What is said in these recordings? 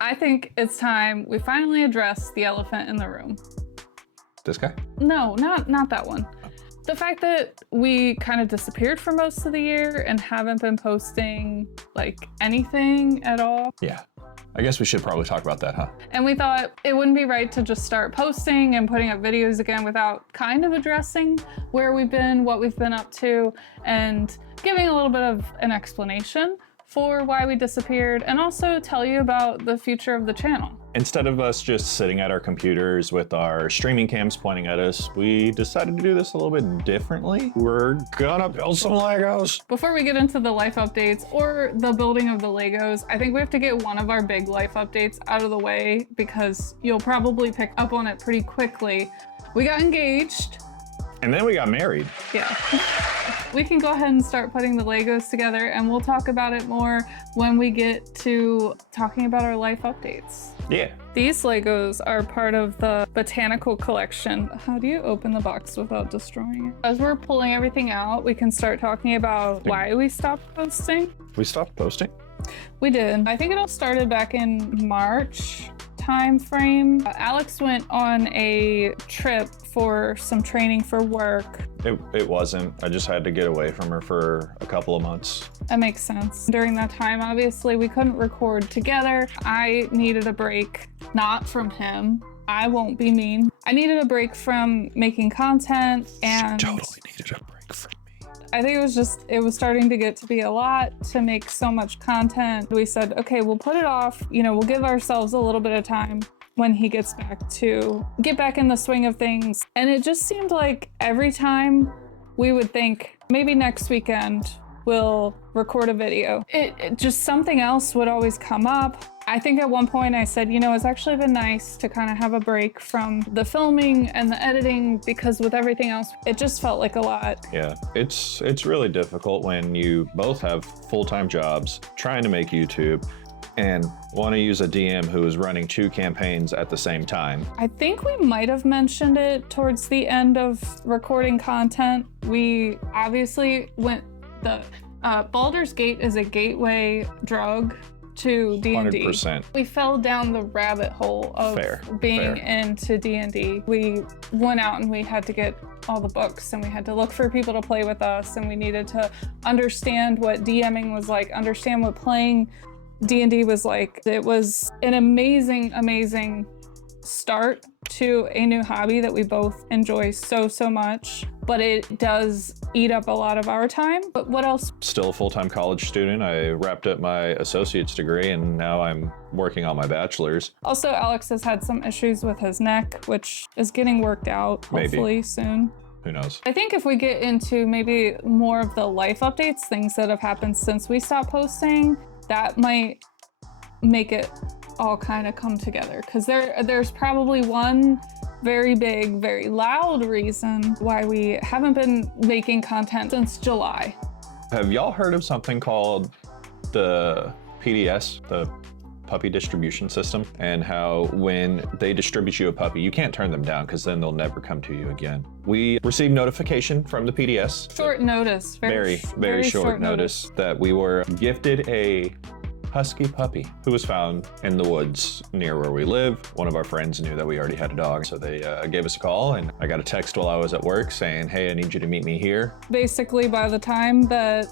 I think it's time we finally address the elephant in the room. This guy? No, not that one. The fact that we kind of disappeared for most of the year and haven't been posting like anything at all. Yeah. I guess we should probably talk about that, huh? And we thought it wouldn't be right to just start posting and putting up videos again without kind of addressing where we've been, what we've been up to, and giving a little bit of an explanation for why we disappeared, and also tell you about the future of the channel. Instead of us just sitting at our computers with our streaming cams pointing at us, we decided to do this a little bit differently. We're gonna build some Legos. Before we get into the life updates or the building of the Legos, I think we have to get one of our big life updates out of the way because you'll probably pick up on it pretty quickly. We got engaged. And then we got married. Yeah. We can go ahead and start putting the Legos together, and we'll talk about it more when we get to talking about our life updates. Yeah. These Legos are part of the botanical collection. How do you open the box without destroying it? As we're pulling everything out, we can start talking about why we stopped posting. We stopped posting? We did. I think it all started back in March time frame. Alex went on a trip for some training for work. It wasn't. I just had to get away from her for a couple of months. That makes sense. During that time, obviously, we couldn't record together. I needed a break, not from him. I won't be mean. I needed a break from making content, and She totally needed a break from me. I think it was starting to get to be a lot to make so much content. We said, okay, we'll put it off. You know, we'll give ourselves a little bit of time when he gets back to get back in the swing of things. And it just seemed like every time we would think maybe next weekend we'll record a video, it just something else would always come up. I think at one point I said, you know, it's actually been nice to kind of have a break from the filming and the editing, because with everything else, it just felt like a lot. Yeah, it's really difficult when you both have full-time jobs, trying to make YouTube, and want to use a DM who is running 2 campaigns at the same time. I think we might have mentioned it towards the end of recording content. We obviously went Baldur's Gate is a gateway drug to D&D. 100%. We fell down the rabbit hole of being into D&D. We went out and we had to get all the books, and we had to look for people to play with us, and we needed to understand what DMing was like, understand what playing D&D was like. It was an amazing, amazing start to a new hobby that we both enjoy so much, but it does eat up a lot of our time. But what else? Still a full-time college student. I wrapped up my associate's degree, and now I'm working on my bachelor's. Also, Alex has had some issues with his neck, which is getting worked out hopefully soon. Who knows? I think if we get into maybe more of the life updates, things that have happened since we stopped posting, that might make it all kind of come together, because there's probably one very big, very loud reason why we haven't been making content since July. Have y'all heard of something called the PDS, the puppy distribution system, and how when they distribute you a puppy, you can't turn them down because then they'll never come to you again? We received notification from the PDS. Short notice. Very short notice that we were gifted a husky puppy who was found in the woods near where we live. One of our friends knew that we already had a dog, so they gave us a call, and I got a text while I was at work saying, hey, I need you to meet me here. Basically, by the time that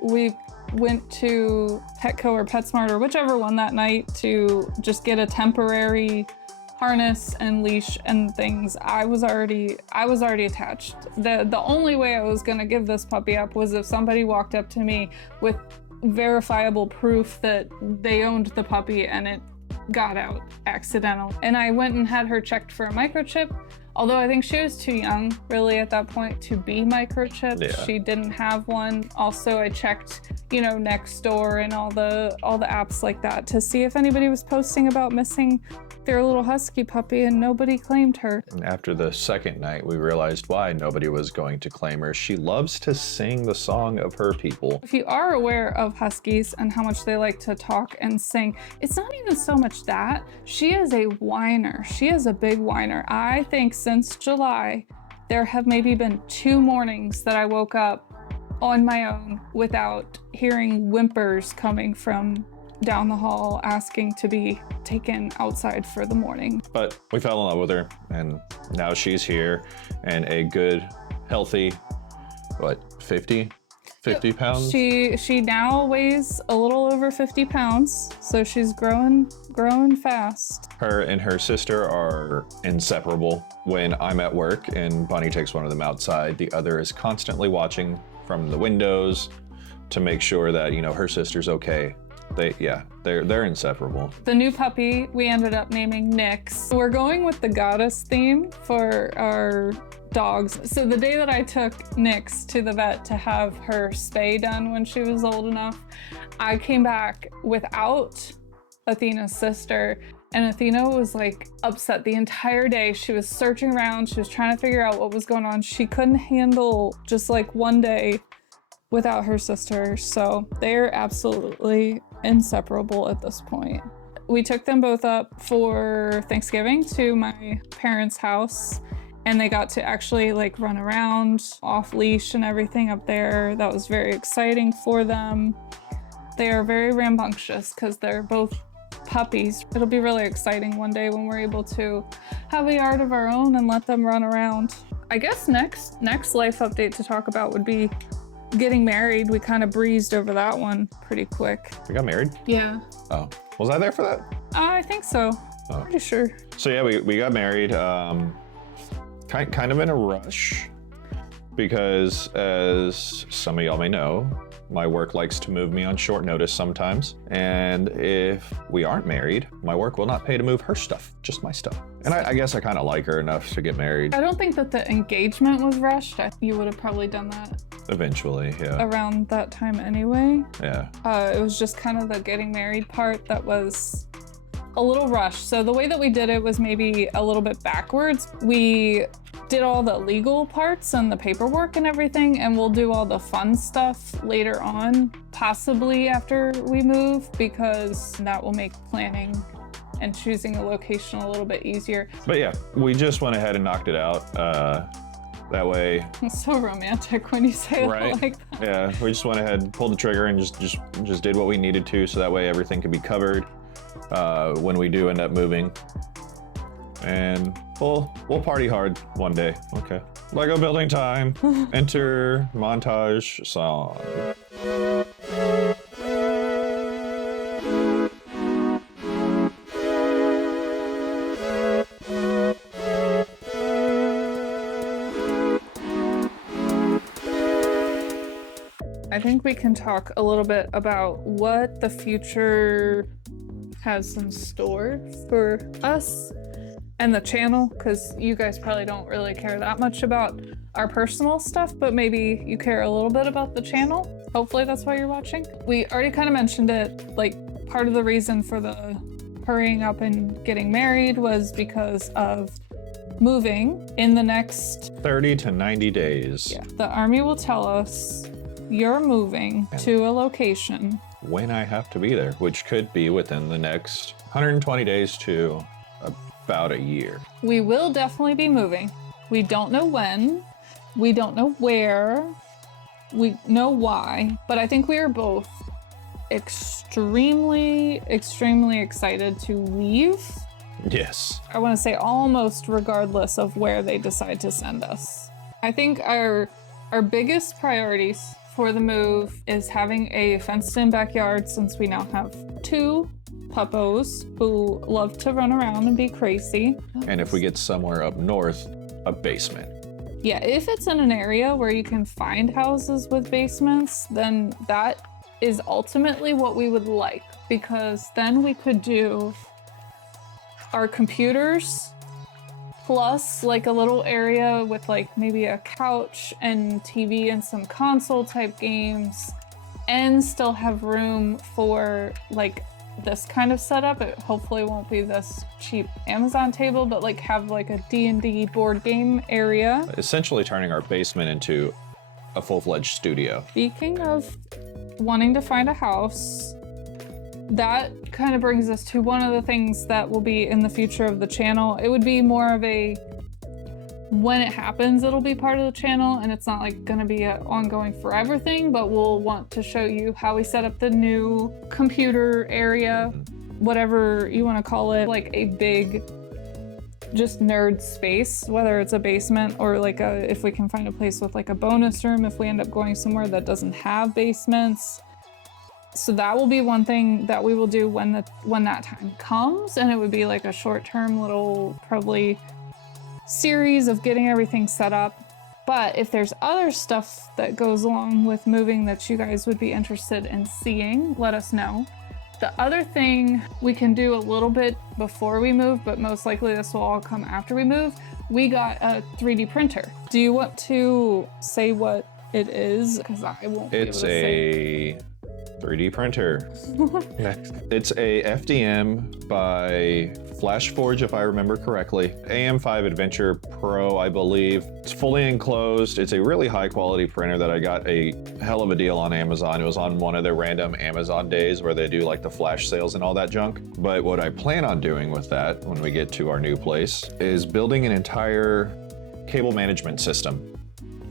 we went to Petco or PetSmart or whichever one that night to just get a temporary harness and leash and things, I was already attached. The only way I was gonna give this puppy up was if somebody walked up to me with verifiable proof that they owned the puppy and it got out accidental. And I went and had her checked for a microchip, although I think she was too young really at that point to be microchipped. Yeah. She didn't have one. Also, I checked, you know, Nextdoor and all the apps like that to see if anybody was posting about missing their little husky puppy, and nobody claimed her. And after the second night, we realized why nobody was going to claim her. She loves to sing the song of her people. If you are aware of huskies and how much they like to talk and sing, it's not even so much that. She is a whiner. She is a big whiner. I think since July, there have maybe been 2 mornings that I woke up on my own without hearing whimpers coming from down the hall asking to be taken outside for the morning. But we fell in love with her, and now she's here, and a good, healthy, 50 pounds? She now weighs a little over 50 pounds, so she's growing fast. Her and her sister are inseparable. When I'm at work and Bunny takes one of them outside, the other is constantly watching from the windows to make sure that, her sister's okay. They're inseparable. The new puppy we ended up naming Nyx. We're going with the goddess theme for our dogs. So the day that I took Nyx to the vet to have her spay done when she was old enough, I came back without Athena's sister, and Athena was like upset the entire day. She was searching around, she was trying to figure out what was going on. She couldn't handle just like one day without her sister, so they're absolutely inseparable at this point. We took them both up for Thanksgiving to my parents' house, and they got to actually like run around off leash and everything up there. That was very exciting for them. They are very rambunctious because they're both puppies. It'll be really exciting one day when we're able to have a yard of our own and let them run around. I guess next life update to talk about would be getting married. We kind of breezed over that one pretty quick. We got married? Yeah. Oh, was I there for that? I think so. Oh. Pretty sure. So yeah, we got married kind of in a rush because, as some of y'all may know, my work likes to move me on short notice sometimes. And if we aren't married, my work will not pay to move her stuff, just my stuff. And I guess I kind of like her enough to get married. I don't think that the engagement was rushed. You would have probably done that Eventually, yeah. around that time anyway. Yeah. It was just kind of the getting married part that was a little rushed. So the way that we did it was maybe a little bit backwards. We did all the legal parts and the paperwork and everything, and we'll do all the fun stuff later on, possibly after we move, because that will make planning and choosing a location a little bit easier. But yeah, we just went ahead and knocked it out. That way. It's so romantic when you say right? it like that. Yeah, we just went ahead, pulled the trigger, and just did what we needed to, so that way everything could be covered when we do end up moving. And we'll party hard one day. Okay. Lego building time. Enter montage song. I think we can talk a little bit about what the future has in store for us and the channel, because you guys probably don't really care that much about our personal stuff, but maybe you care a little bit about the channel. Hopefully that's why you're watching. We already kind of mentioned it, like part of the reason for the hurrying up and getting married was because of moving in the next 30 to 90 days. Yeah, the army will tell us you're moving to a location when I have to be there, which could be within the next 120 days to about a year. We will definitely be moving. We don't know when, we don't know where, we know why, but I think we are both extremely excited to leave. Yes. I want to say almost regardless of where they decide to send us. I think our biggest priorities for the move is having a fenced-in backyard, since we now have 2 puppos who love to run around and be crazy. And if we get somewhere up north, a basement. Yeah, if it's in an area where you can find houses with basements, then that is ultimately what we would like, because then we could do our computers plus like a little area with like maybe a couch and TV and some console type games, and still have room for like this kind of setup. It hopefully won't be this cheap Amazon table, but like have like a D&D board game area. Essentially turning our basement into a full-fledged studio. Speaking of wanting to find a house, that kind of brings us to one of the things that will be in the future of the channel. It would be more of a when it happens, it'll be part of the channel, and it's not like gonna be an ongoing forever thing, but we'll want to show you how we set up the new computer area, whatever you want to call it, like a big just nerd space, whether it's a basement or like if we can find a place with like a bonus room if we end up going somewhere that doesn't have basements. So that will be one thing that we will do when that time comes, and it would be like a short-term little probably series of getting everything set up. But if there's other stuff that goes along with moving that you guys would be interested in seeing, let us know. The other thing we can do a little bit before we move, but most likely this will all come after we move, we got a 3D printer. Do you want to say what it is? Because I won't be able to say. It's a 3D printer. Next. It's a FDM by FlashForge, if I remember correctly. AM5 Adventure Pro, I believe. It's fully enclosed. It's a really high quality printer that I got a hell of a deal on Amazon. It was on one of their random Amazon days where they do like the flash sales and all that junk. But what I plan on doing with that when we get to our new place is building an entire cable management system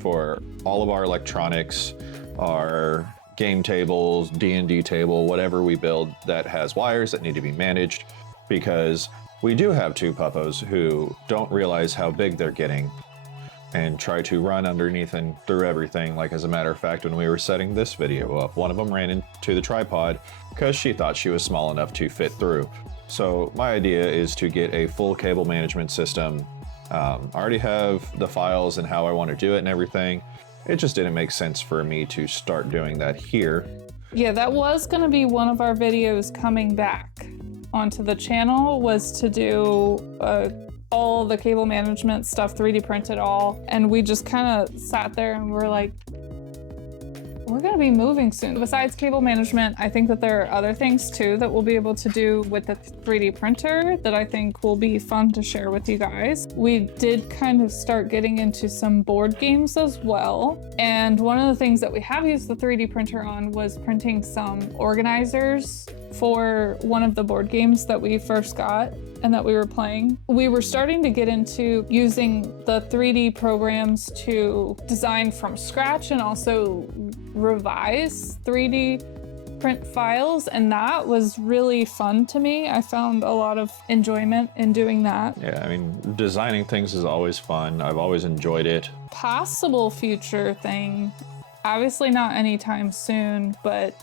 for all of our electronics, our game tables, D&D table, whatever we build that has wires that need to be managed, because we do have two puppos who don't realize how big they're getting and try to run underneath and through everything. Like, as a matter of fact, when we were setting this video up, one of them ran into the tripod because she thought she was small enough to fit through. So my idea is to get a full cable management system. I already have the files and how I want to do it and everything. It just didn't make sense for me to start doing that here. Yeah, that was going to be one of our videos coming back onto the channel, was to do all the cable management stuff, 3D print it all. And we just kind of sat there and we're like, we're going to be moving soon. Besides cable management, I think that there are other things too that we'll be able to do with the 3D printer that I think will be fun to share with you guys. We did kind of start getting into some board games as well. And one of the things that we have used the 3D printer on was printing some organizers for one of the board games that we first got and that we were playing. We were starting to get into using the 3D programs to design from scratch and also revise 3D print files, and that was really fun to me. I found a lot of enjoyment in doing that. Yeah, I mean, designing things is always fun. I've always enjoyed it. Possible future thing, obviously not anytime soon, but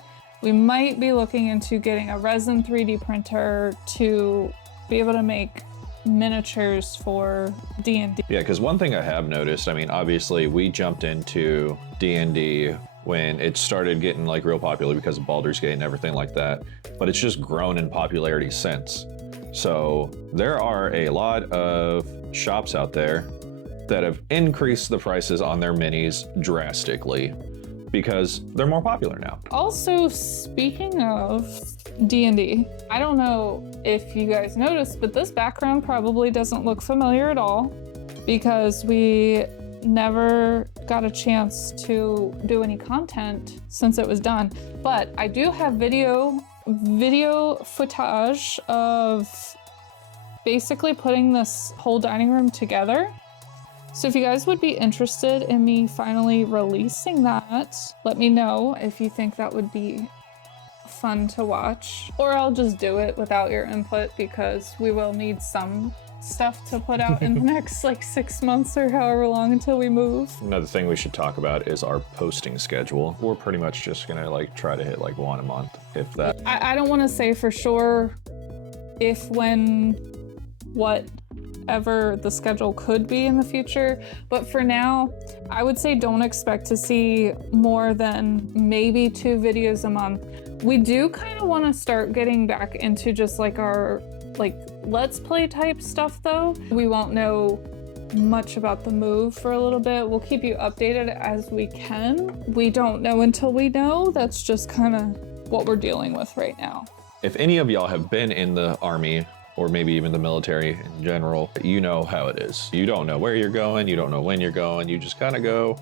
we might be looking into getting a resin 3D printer to be able to make miniatures for D&D. Yeah, because one thing I have noticed, I mean, obviously we jumped into D&D when it started getting like real popular because of Baldur's Gate and everything like that, but it's just grown in popularity since. So there are a lot of shops out there that have increased the prices on their minis drastically because they're more popular now. Also, speaking of D&D, I don't know if you guys noticed, but this background probably doesn't look familiar at all because we never got a chance to do any content since it was done. But I do have video footage of basically putting this whole dining room together. So if you guys would be interested in me finally releasing that, let me know if you think that would be fun to watch. Or I'll just do it without your input because we will need some stuff to put out in the next like 6 months or however long until we move. Another thing we should talk about is our posting schedule. We're pretty much just gonna like try to hit like one a month, if that. I don't want to say for sure if, when, whatever the schedule could be in the future, but for now, I would say don't expect to see more than maybe 2 videos a month. We do kind of want to start getting back into just like our let's play type stuff though. We won't know much about the move for a little bit. We'll keep you updated as we can. We don't know until we know. That's just kind of what we're dealing with right now. If any of y'all have been in the Army or maybe even the military in general, you know how it is. You don't know where you're going, you don't know when you're going, you just kind of go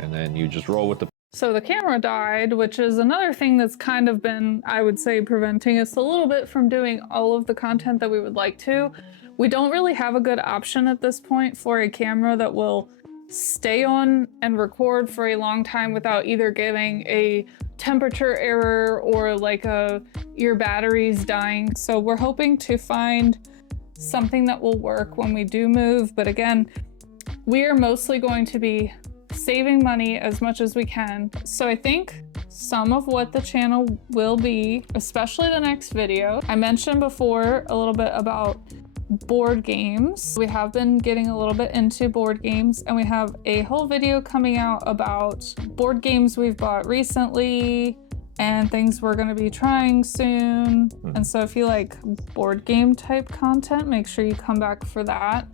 and then you just roll with the So the camera died, which is another thing that's kind of been, I would say, preventing us a little bit from doing all of the content that we would like to. We don't really have a good option at this point for a camera that will stay on and record for a long time without either getting a temperature error or like your battery's dying. So we're hoping to find something that will work when we do move. But again, we are mostly going to be saving money as much as we can. So I think some of what the channel will be, especially the next video, I mentioned before a little bit about board games. We have been getting a little bit into board games, and we have a whole video coming out about board games we've bought recently and things we're going to be trying soon. And so if you like board game type content, make sure you come back for that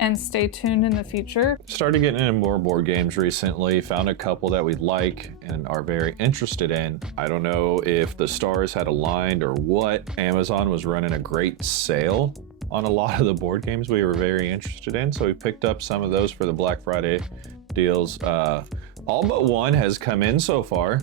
and stay tuned in the future. Started getting into more board games recently, found a couple that we like and are very interested in. I don't know if the stars had aligned or what. Amazon was running a great sale on a lot of the board games we were very interested in, so we picked up some of those for the Black Friday deals. All but one has come in so far.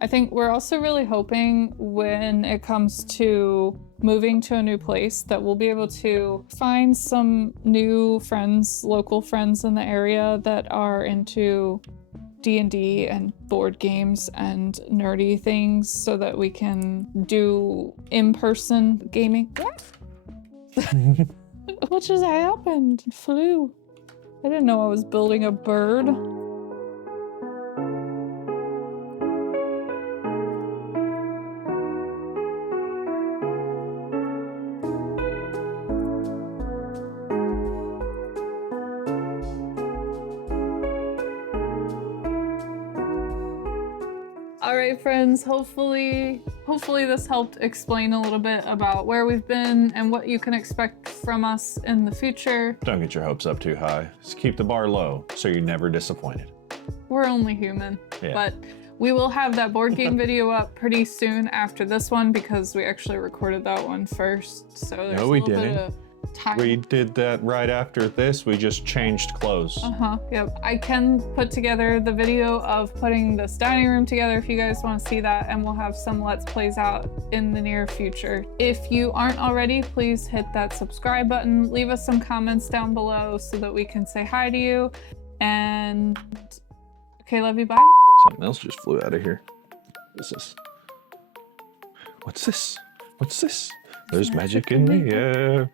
I think we're also really hoping when it comes to moving to a new place that we'll be able to find some new friends, local friends in the area that are into D&D and board games and nerdy things so that we can do in-person gaming. What just happened? It flew. I didn't know I was building a bird. All right, friends, hopefully this helped explain a little bit about where we've been and what you can expect from us in the future. Don't get your hopes up too high. Just keep the bar low so you're never disappointed. We're only human, Yeah. but we will have that board game video up pretty soon after this one because we actually recorded that one first. So there's No, a we little bit didn't. of time. We did that right after this. We just changed clothes. Yep. I can put together the video of putting this dining room together if you guys want to see that, and we'll have some Let's Plays out in the near future. If you aren't already, please hit that subscribe button. Leave us some comments down below so that we can say hi to you. And okay, love you, bye. Something else just flew out of here. What's this? What's this? What's this? There's magic in the air.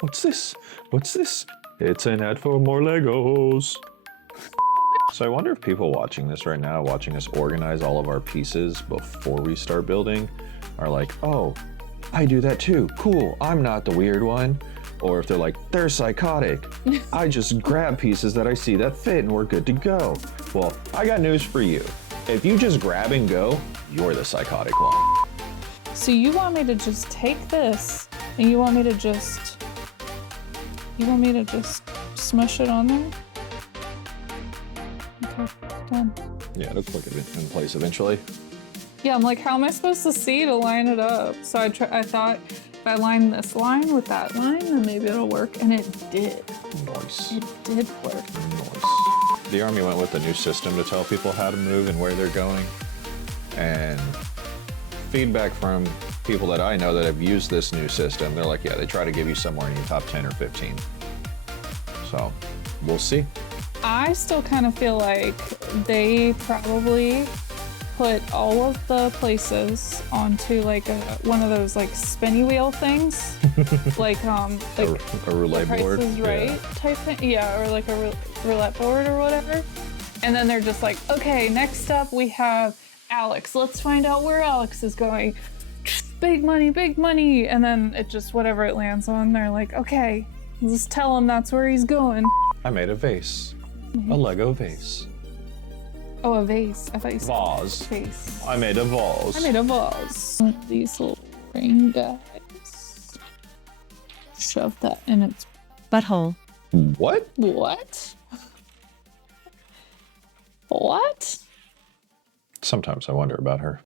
What's this? What's this? It's an ad for more Legos. So I wonder if people watching this right now, watching us organize all of our pieces before we start building, are like, oh, I do that too. Cool, I'm not the weird one. Or if they're like, they're psychotic. I just grab pieces that I see that fit and we're good to go. Well, I got news for you. If you just grab and go, you're the psychotic one. So you want me to just take this and you want me to just smush it on there? Okay, done. Yeah, it'll click it in place eventually. Yeah, I'm like, how am I supposed to see to line it up? So I thought if I line this line with that line, then maybe it'll work, and it did. Nice. It did work. Nice. The Army went with a new system to tell people how to move and where they're going. And feedback from people that I know that have used this new system, they're like, yeah, they try to give you somewhere in your top 10 or 15. So we'll see. I still kind of feel like they probably put all of the places onto like one of those like spinny wheel things, like a roulette Price board, is Right type thing, yeah, or like a roulette board or whatever. And then they're just like, okay, next up we have Alex. Let's find out where Alex is going. Big money, big money. And then it just, whatever it lands on, they're like, okay, just tell him that's where he's going. I made a vase, a Lego vase. Oh, a vase. I thought you said Vase. vase. I made a vase. I made a vase. These little ring guys. Shove that in its butthole. What? what? What? Sometimes I wonder about her.